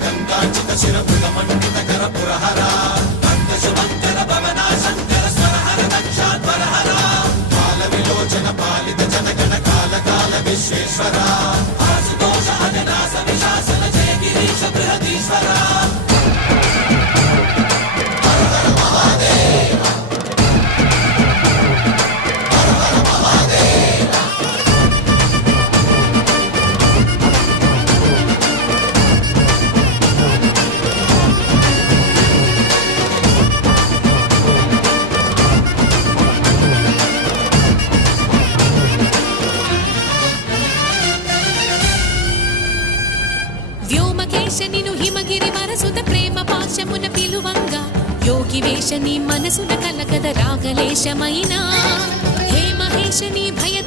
గంగాచిత శిరమృగమండిత కర పురహర భక్త శుభంకర భవనా శంకర స్వరహర దక్షాధ్వరహర కాల విలోచన పాలిత జనగణ కాల కాల విశ్వేశ్వర ఆశుతోష అజనాస విశాసన జయ గిరీశ బృహదీశ్వర వ్యోమకేశనిను హిమగిరి వరసుత ప్రేమ పాశమున పిలువంగా యోగి వేషని మనసున కలగద రాగలేశమైనా హే మహేశని భయద